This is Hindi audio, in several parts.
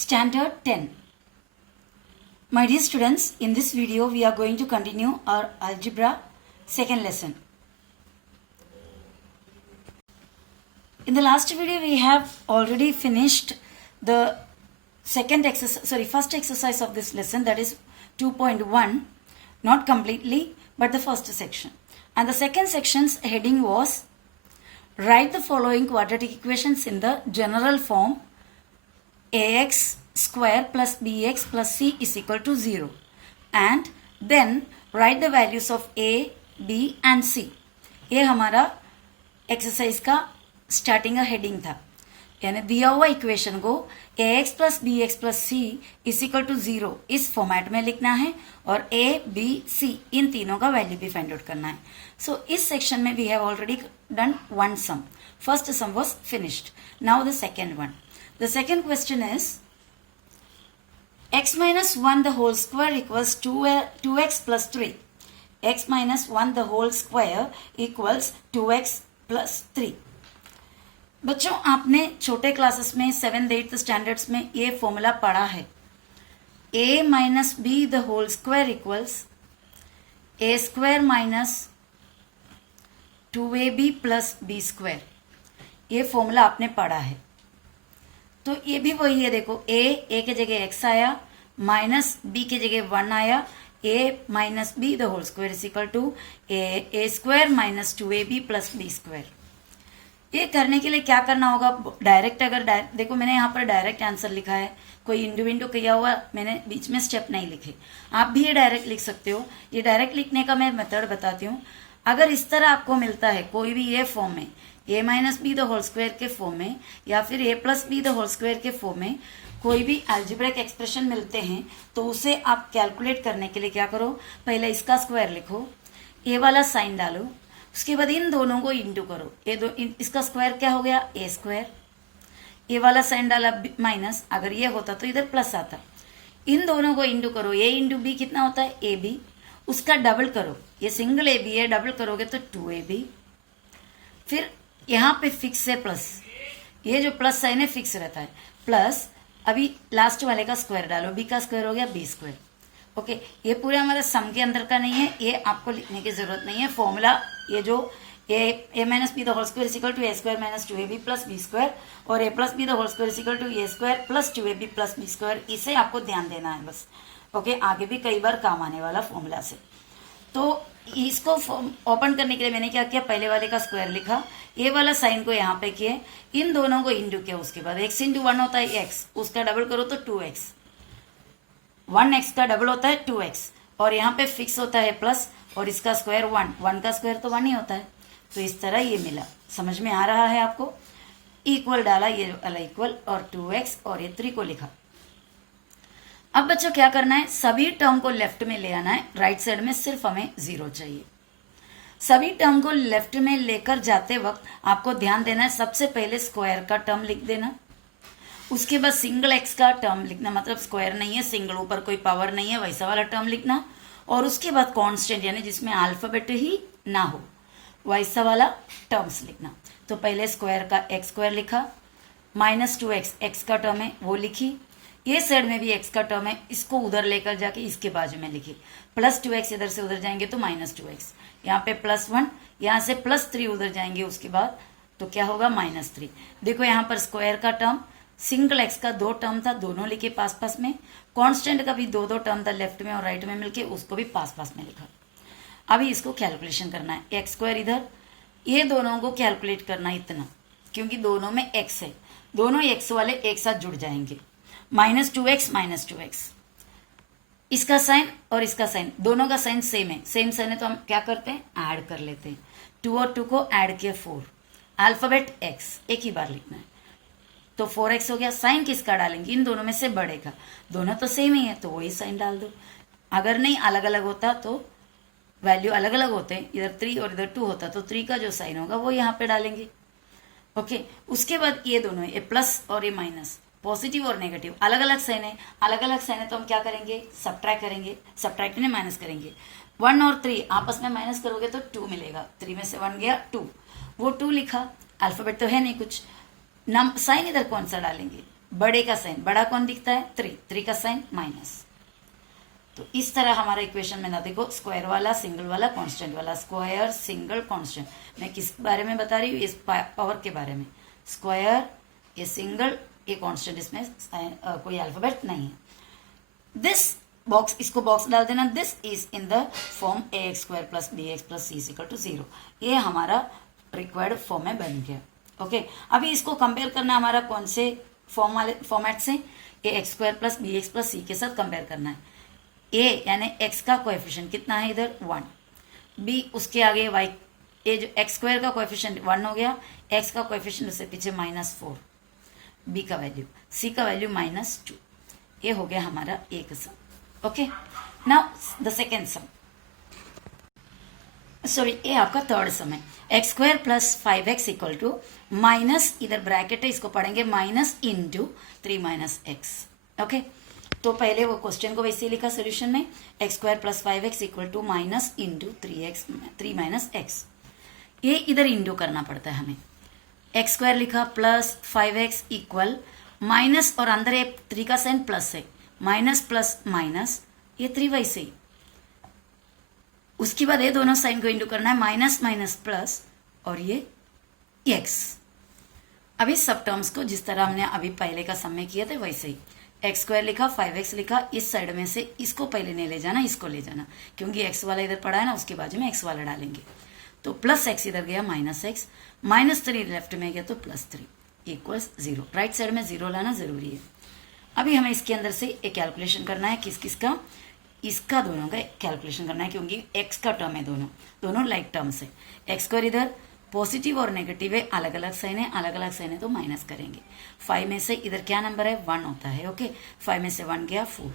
Standard 10. My dear students, in this video we are going to continue our algebra second lesson. In the last video we have already finished the first exercise of this lesson, that is 2.1, not completely but the first section. And the second section's heading was write the following quadratic equations in the general form ax square plus bx plus c is equal to 0, and then write the values of a, b and c. ये हमारा एक्सरसाइज का स्टार्टिंग का हेडिंग था, यानी दिया हुआ इक्वेशन को ax plus B x plus C is equal to 0 इस फॉर्मेट में लिखना है और a, b, c इन तीनों का वैल्यू भी फाइंड आउट करना है. सो इस सेक्शन में we have already done one sum. First sum was finished. Now the second one. The second question is x minus 1 the whole square equals 2x plus 3. X minus 1 the whole square equals 2x plus 3. बच्चों आपने छोटे क्लासेस में 7th 8th स्टैंडर्ड्स में ये फॉर्मूला पढ़ा है. a minus b the whole square equals a square minus 2ab plus b square. ये फॉर्मूला आपने पढ़ा है. तो ये भी वही है. देखो a के जगह x आया, माइनस b के जगह 1 आया, a minus B the whole square is equal to A square minus 2ab plus B square. ये करने के लिए क्या करना होगा? डायरेक्ट देखो मैंने यहाँ पर डायरेक्ट आंसर लिखा है, कोई इंडू विंडू किया हुआ मैंने बीच में स्टेप नहीं लिखे. आप भी ये डायरेक्ट लिख सकते हो. ये डायरेक्ट लिखने का मैं मेथड बताती हूँ. अगर इस तरह आपको मिलता है कोई भी ये फॉर्म में, a minus B the whole square के फॉर्म में या फिर a plus B the whole square के फॉर्म में कोई भी अलजेब्रिक एक्सप्रेशन मिलते हैं, तो उसे आप कैलकुलेट करने के लिए क्या करो? पहले इसका स्क्वायर लिखो, a वाला साइन डालो, उसके बाद इन दोनों को इंटू करो. इसका स्क्वायर क्या हो गया? a square. a वाला साइन डाला माइनस, अगर ये होता तो इधर प्लस आता. इन दोनों को इंटू करो. a इंटू बी कितना होता है? A B. उसका डबल करो. ये सिंगल ए बी है, डबल करोगे तो 2ab. फिर यहाँ पे फिक्स है प्लस, ये जो प्लस साइन है फिक्स रहता है. प्लस अभी लास्ट वाले का स्क्वायर डालो, बी का स्क्वायर हो गया बी स्क्वायर. ओके, ये पूरे हमारे सम के अंदर का नहीं है, ये आपको लिखने की जरूरत नहीं है. फॉर्मूला ये जो A minus B the whole square equal to A square minus 2ab plus B square और A plus B the whole square equal to A square plus 2ab plus B square, इसे आपको ध्यान देना है बस. ओके, आगे भी कई बार काम आने वाला फॉर्मूला से. तो इसको ओपन करने के लिए मैंने क्या किया? पहले वाले का स्क्वायर लिखा, ए वाला साइन को यहाँ पे किए, इन दोनों को इंटू किया. उसके बाद x इंटू 1 होता है x, उसका डबल करो तो 2x. 1x का डबल होता है 2x और यहाँ पे फिक्स होता है प्लस और इसका स्क्वायर 1 का स्क्वायर तो 1 ही होता है. तो इस तरह ये मिला. समझ में आ रहा है आपको? इक्वल डाला, ये वाला इक्वल और 2x और ये 3 को लिखा. अब बच्चों क्या करना है? सभी टर्म को लेफ्ट में ले आना है. राइट साइड में सिर्फ हमें 0 चाहिए. सभी टर्म को लेफ्ट में लेकर जाते वक्त आपको ध्यान देना है, सबसे पहले स्क्वायर का टर्म लिख देना, उसके बाद सिंगल एक्स का टर्म लिखना, मतलब स्क्वायर नहीं है, सिंगल ऊपर कोई पावर नहीं है वैसा वाला टर्म लिखना, और उसके बाद कांस्टेंट यानी जिसमें अल्फाबेट ही ना हो वैसा वाला टर्म्स लिखना. तो पहले स्क्वायर का एक्स स्क्वायर लिखा, माइनस 2x एक्स का टर्म है वो लिखी, ये साइड में भी x का टर्म है, इसको उधर लेकर जाके इसके बाजू में लिखी, प्लस 2x इधर से उधर जाएंगे तो माइनस 2x, यहाँ पे प्लस 1, यहाँ से प्लस 3 उधर जाएंगे उसके बाद तो क्या होगा? माइनस 3. देखो यहाँ पर स्क्वायर का टर्म, सिंगल x का 2 टर्म था, दोनों लिखे पास पास में. कांस्टेंट का भी 2 टर्म था लेफ्ट में और राइट में मिलके, उसको भी पास पास में लिखा. अभी इसको कैलकुलेशन करना है. एक्स स्क्वायर इधर, ये दोनों को कैलकुलेट करना इतना, क्योंकि दोनों में x है, दोनों x वाले एक साथ जुड़ जाएंगे. माइनस 2x माइनस 2x, इसका साइन और इसका साइन, दोनों का साइन सेम है. सेम साइन है तो हम क्या करते हैं? ऐड कर लेते हैं. 2 और 2 को ऐड किया 4. अल्फाबेट x एक ही बार लिखना है तो 4x हो गया. साइन किसका डालेंगे? इन दोनों में से बड़े का. दोनों तो सेम ही है तो वही साइन डाल दो. अगर नहीं अलग अलग होता तो वैल्यू अलग अलग होते हैं, इधर 3 और इधर 2 होता तो 3 का जो साइन होगा वो यहाँ पे डालेंगे. ओके, उसके बाद ये दोनों, ये प्लस और ये माइनस, पॉजिटिव और नेगेटिव अलग अलग साइन है. अलग अलग साइन है तो हम क्या करेंगे? सब्ट्रैक्ट करेंगे. सब्ट्रैक्ट नहीं, माइनस करेंगे. 1 और 3 आपस में माइनस करोगे तो 2 मिलेगा. 3 में से 1 गया 2, वो 2 लिखा. अल्फाबेट तो है नहीं कुछ. साइन इधर कौन सा डालेंगे? बड़े का साइन, बड़ा कौन दिखता है 3, 3 का साइन माइनस। तो इस तरह हमारा इक्वेशन में ना देखो स्क्वायर वाला, सिंगल वाला, कांस्टेंट वाला, स्क्वायर सिंगल कांस्टेंट। मैं किस बारे में बता रही हूँ, इस पावर के बारे में। स्क्वायर, ये सिंगल, ये कांस्टेंट, इसमें कोई अल्फाबेट नहीं है। दिस बॉक्स, इसको बॉक्स डाल देना, this is in the form ax square plus bx plus c equal to 0। ये हमारा रिक्वायर्ड फॉर्म में बन गया। ओके, अभी इसको कंपेयर करना हमारा कौन से फॉर्म वाले फॉर्मेट से, ax square plus bx plus c के साथ कंपेयर करना है। a यानी x का कोएफिशिएंट कितना है इधर 1, b उसके आगे y, ये जो x स्क्वायर का कोएफिशिएंट 1 हो गया, x का कोएफिशिएंट उससे पीछे -4, b का वैल्यू, c का वैल्यू -2। ये हो गया हमारा a का sum. Okay, now the second sum, sorry ये आपका थर्ड सम है। X square plus 5x equal to minus, इधर ब्रैकेट है इसको पढ़ेंगे minus into 3 minus X. Okay, तो पहले वो क्वेश्चन को वैसे ही लिखा सोल्यूशन में, x square plus 5x equal to minus into 3 minus x. ये इधर इंटू करना पड़ता है हमें। एक्स स्क्वायर लिखा प्लस 5x इक्वल माइनस, और अंदर एक 3 का साइन प्लस है, माइनस प्लस माइनस, ये 3 वैसे ही। उसके बाद ये दोनों साइन को इंटू करना है, माइनस माइनस प्लस, और ये x। अभी सब टर्म्स को जिस तरह हमने अभी पहले का सम में किया था वैसे ही, एक्स स्क्वायर लिखा 5x लिखा, इस साइड में से इसको पहले नहीं ले जाना, इसको ले जाना, क्योंकि x वाला इधर पड़ा है ना, उसके बाजू में x वाला डालेंगे। तो प्लस x इधर गया माइनस x, -3 लेफ्ट में गया तो +3 इक्वल्स 0। राइट साइड में 0 लाना जरूरी है। अभी हमें इसके अंदर से एक कैलकुलेशन करना है, किस किस का, इसका दोनों का कैलकुलेशन करना है, क्योंकि x का टर्म है, दोनों लाइक टर्म्स है। एक्स स्क्वायर इधर पॉजिटिव और नेगेटिव है, अलग अलग साइन है, अलग अलग साइन है तो माइनस करेंगे। 5 में से इधर क्या नंबर है 1 होता है। ओके, 5 में से 1 गया 4,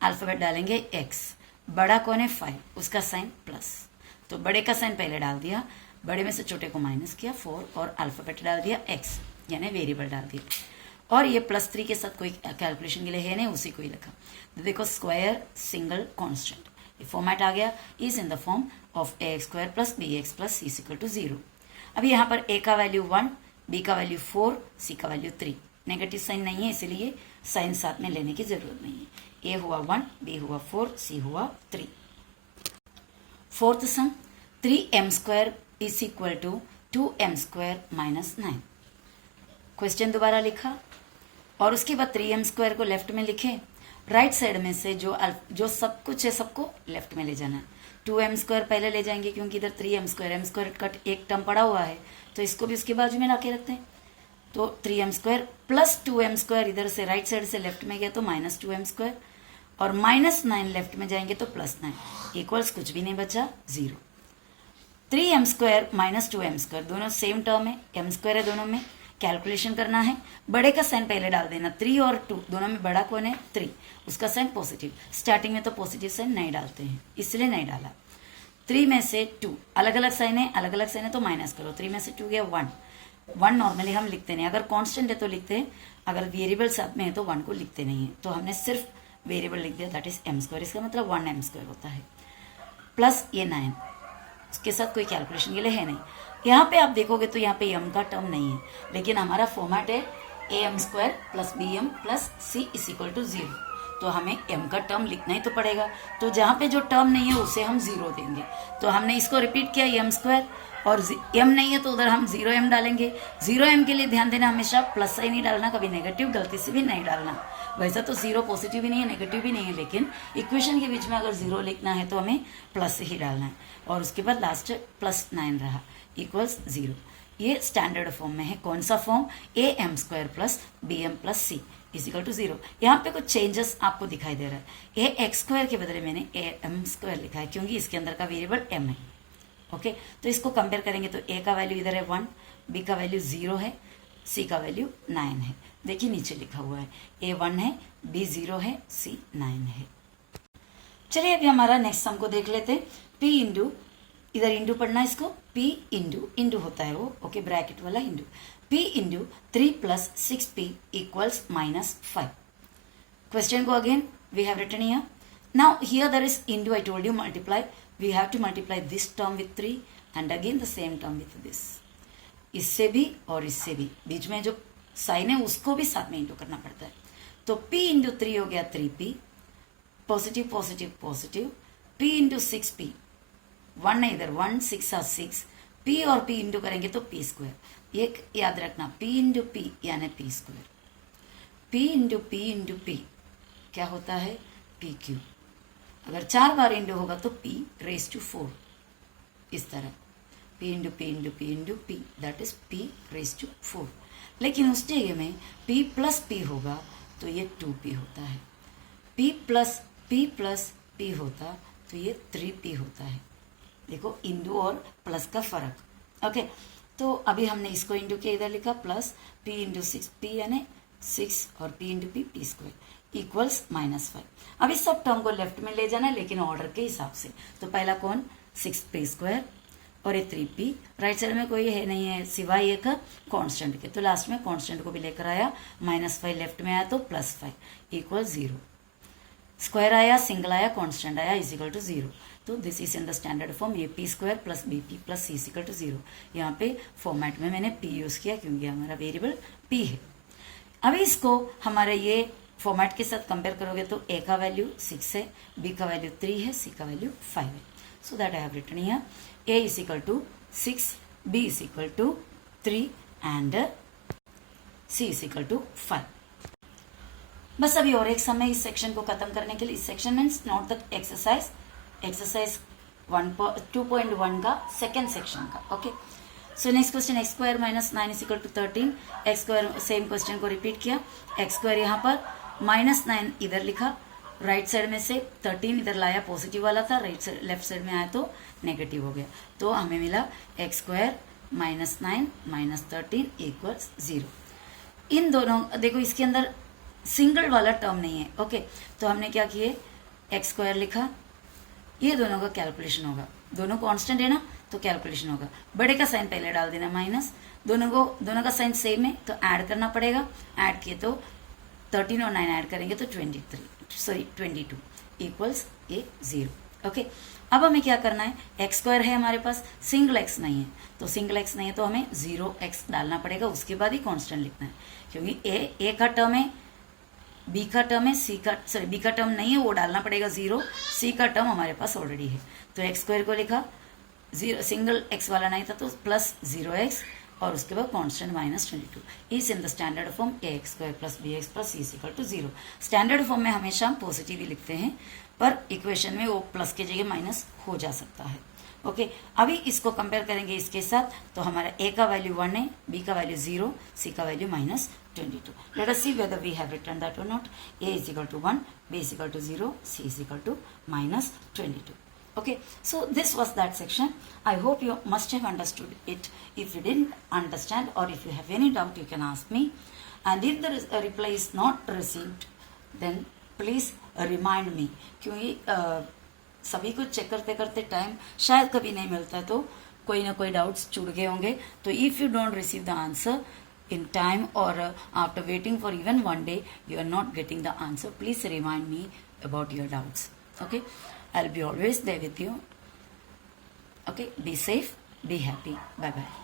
अल्फाबेट डालेंगे x, बड़ा कौन है 5, उसका साइन प्लस, तो बड़े का साइन पहले डाल दिया, बड़े में से छोटे को माइनस किया 4, और अल्फाबेट डाल दिया x यानी वेरिएबल डाल दिया। और ये +3 के साथ कोई कैलकुलेशन के लिए है नहीं, उसी को ही लिखा। तो देखो स्क्वायर सिंगल कांस्टेंट, ये फॉर्मेट आ गया, is in the form of ax square plus bx plus c equal to 0। अभी यहाँ पर a का वैल्यू 1, b का वैल्यू 4, c का वैल्यू 3, नेगेटिव साइन नहीं है इसलिए साइन साथ में लेने की जरूरत नहीं है। a हुआ 1, b हुआ 4, c हुआ 3। Fourth sum, 3m square is equal to 2m square minus 9। Question दोबारा लिखा और उसके बाद 3m स्क्वायर को लेफ्ट में लिखे, राइट साइड में से जो सब कुछ है सबको लेफ्ट में ले जाना है। 2m स्क्वायर पहले ले जाएंगे क्योंकि इधर 3m स्क्वायर कट एक टर्म पड़ा हुआ है, तो इसको भी उसके बाजू में ला के रखते हैं। तो 3m square plus 2m square इधर से राइट साइड से लेफ्ट में गया तो -2m स्क्वायर, और -9 लेफ्ट में जाएंगे तो +9 इक्वल्स कुछ भी नहीं बचा 0। 3m square minus 2m square दोनों सेम टर्म है, m स्क्वायर है दोनों में, कैलकुलेशन करना है। बड़े का साइन पहले डाल देना, 3 और 2 दोनों में बड़ा कौन है 3, उसका साइन पॉजिटिव। स्टार्टिंग में तो पॉजिटिव साइन नहीं डालते हैं इसलिए नहीं डाला। 3 में से 2 अलग अलग साइन है तो माइनस करो। 3 में से 2 गया 1 नॉर्मली हम लिखते नहीं, अगर कांस्टेंट है तो लिखते हैं, अगर वेरिएबल साथ में है तो 1 को लिखते नहीं है, तो हमने सिर्फ वेरिएबल लिख दिया, दैट इज m स्क्वायर, इसका मतलब 1m स्क्वायर होता है। प्लस ये 9, उसके साथ कोई कैलकुलेशन के लिए है नहीं। यहाँ पे आप देखोगे तो यहाँ पे m का टर्म नहीं है, लेकिन हमारा फॉर्मेट है am square plus bm plus c is equal to 0, तो हमें m का टर्म लिखना ही तो पड़ेगा। तो जहाँ पे जो टर्म नहीं है उसे हम 0 देंगे, तो हमने इसको रिपीट किया m स्क्वायर, और m नहीं है तो उधर हम 0m डालेंगे। 0m के लिए ध्यान देना, हमेशा प्लस ही नहीं डालना, कभी नेगेटिव गलती से भी नहीं डालना। वैसा तो 0 पॉजिटिव भी नहीं है नेगेटिव भी नहीं है, लेकिन इक्वेशन के बीच में अगर 0 लिखना है तो हमें प्लस ही डालना है, और उसके बाद लास्ट +9 रहा इक्वल्स 0। ये स्टैंडर्ड फॉर्म में है। कौन सा form, am square plus bm plus c is equal to 0। यहाँ पे कुछ चेंजेस आपको दिखाई दे रहा है, ये x स्क्वायर के बदले मैंने am स्क्वायर लिखा है क्योंकि इसके अंदर का वेरिएबल m है। ओके, तो इसको कंपेयर करेंगे तो a का वैल्यू इधर है 1, b का वैल्यू 0 है, c का वैल्यू 9 है। देखिए नीचे लिखा हुआ है a 1 है, b 0 है, c 9 है। चलिए अभी हमारा नेक्स्ट सम को देख लेते हैं। p इंटू, इधर इंटू पढ़ना, इसको p इंटू होता है वो, ओके, ब्रैकेट वाला into, p into 3 plus 6p equals -5। Question को again we have written here, now here there is into, I told you multiply, we have to multiply this term with 3 and again the same term with this, इससे भी और इससे भी, बीच में जो साइन है उसको भी साथ में इंटू करना पड़ता है। तो p इंटू 3 हो गया 3p, positive positive positive, p into 6p, 1 है इधर, 1 6 और 6, p और p इंटू करेंगे तो p स्क्वायर। एक याद रखना, p इंटू p यानी p square, p into p क्या होता है p क्यूब। अगर 4 बार इंटू होगा तो p रेज टू 4, इस तरह p into p into p into p, that is p raise to 4। लेकिन उस जगह में p प्लस p होगा तो ये 2p होता है, p प्लस p होता तो ये 3p होता है। देखो इंटू और प्लस का फर्क। ओके, तो अभी हमने इसको इंटू किया, इधर लिखा प्लस p इंटू 6p यानी 6 और p into p square equals -5। अब इस सब टर्म को लेफ्ट में ले जाना है लेकिन ऑर्डर के हिसाब से। तो पहला कौन 6p स्क्वायर और ये 3p, राइट साइड में कोई है नहीं है सिवाय एक कांस्टेंट के, तो लास्ट में कांस्टेंट को भी लेकर आया, -5 लेफ्ट में आया तो +5 इक्वल 0, स्क्वायर आया, सिंगल आया, कांस्टेंट आया इज इक्वल टू 0। तो this is in the standard form AP square plus BP plus C is equal to 0। यहाँ पे फॉर्मेट में मैंने P यूज किया क्योंकि हमारा वेरिएबल P है। अभी इसको हमारे ये फॉर्मेट के साथ कंपेयर करोगे तो A का वैल्यू 6 है, B का वैल्यू 3 है, C का वैल्यू 5 है। So that I have written here A is equal to 6, B is equal to 3 and C is equal to 5। बस अभी और एक समय इस सेक्शन को खत्म करने के लिए, इस section means not the exercise 2.1 का सेकेंड सेक्शन का। Okay, so next question x square minus 9 is equal to 13। X square same question को रिपीट किया, एक्स स्क्वायर यहाँ पर -9 इधर लिखा, राइट साइड में से 13 इधर लाया, पॉजिटिव वाला था, राइट साइड लेफ्ट साइड में आया तो नेगेटिव हो गया। तो हमें मिला एक्स स्क्वायर -9 -13 इक्वल्स 0। इन दोनों देखो इसके अंदर सिंगल वाला टर्म नहीं है। ओके, तो हमने क्या किए, एक्स स्क्वायर लिखा, ये दोनों का कैलकुलेशन होगा, दोनों कांस्टेंट है ना तो कैलकुलेशन होगा। बड़े का साइन पहले डाल देना माइनस, दोनों का साइन सेम है तो ऐड करना पड़ेगा, ऐड किए तो 13 और 9 ऐड करेंगे तो 22 इक्वल्स ये 0। ओके, अब हमें क्या करना है, एक्स स्क्वायर है हमारे पास, सिंगल एक्स नहीं है, तो सिंगल एक्स नहीं है तो हमें 0x डालना पड़ेगा, उसके बाद ही कांस्टेंट लिखना है क्योंकि ए का टर्म है, बी का टर्म है, बी का टर्म नहीं है वो डालना पड़ेगा 0, सी का टर्म हमारे पास ऑलरेडी है। तो एक्स स्क्वायर को लिखा, सिंगल एक्स वाला नहीं था तो प्लस 0x और उसके बाद constant -22 is in the standard form ax square plus bx plus c equal to 0। Standard form में हमेशा हम पॉजिटिव ही लिखते हैं, पर इक्वेशन में वो प्लस के जगह माइनस हो जा सकता है। ओके, अभी इसको कंपेयर करेंगे इसके साथ, तो हमारा a का वैल्यू 1 है, b का वैल्यू 0, c का value -22। Let us see whether we have written that or not. a is equal to 1, b is equal to 0, c is equal to -22। Okay, so this was that section. I hope you must have understood it. If you didn't understand or if you have any doubt, you can ask me. And if the reply is not received, then please remind me. क्योंकि सभी को चेक करते करते टाइम शायद कभी नहीं मिलता, तो कोई ना कोई डाउट्स छूट गए होंगे। तो if you don't receive the answer in time or after waiting for even one day, you are not getting the answer, please remind me about your doubts. Okay, I'll be always there with you. Okay, be safe, be happy. Bye bye.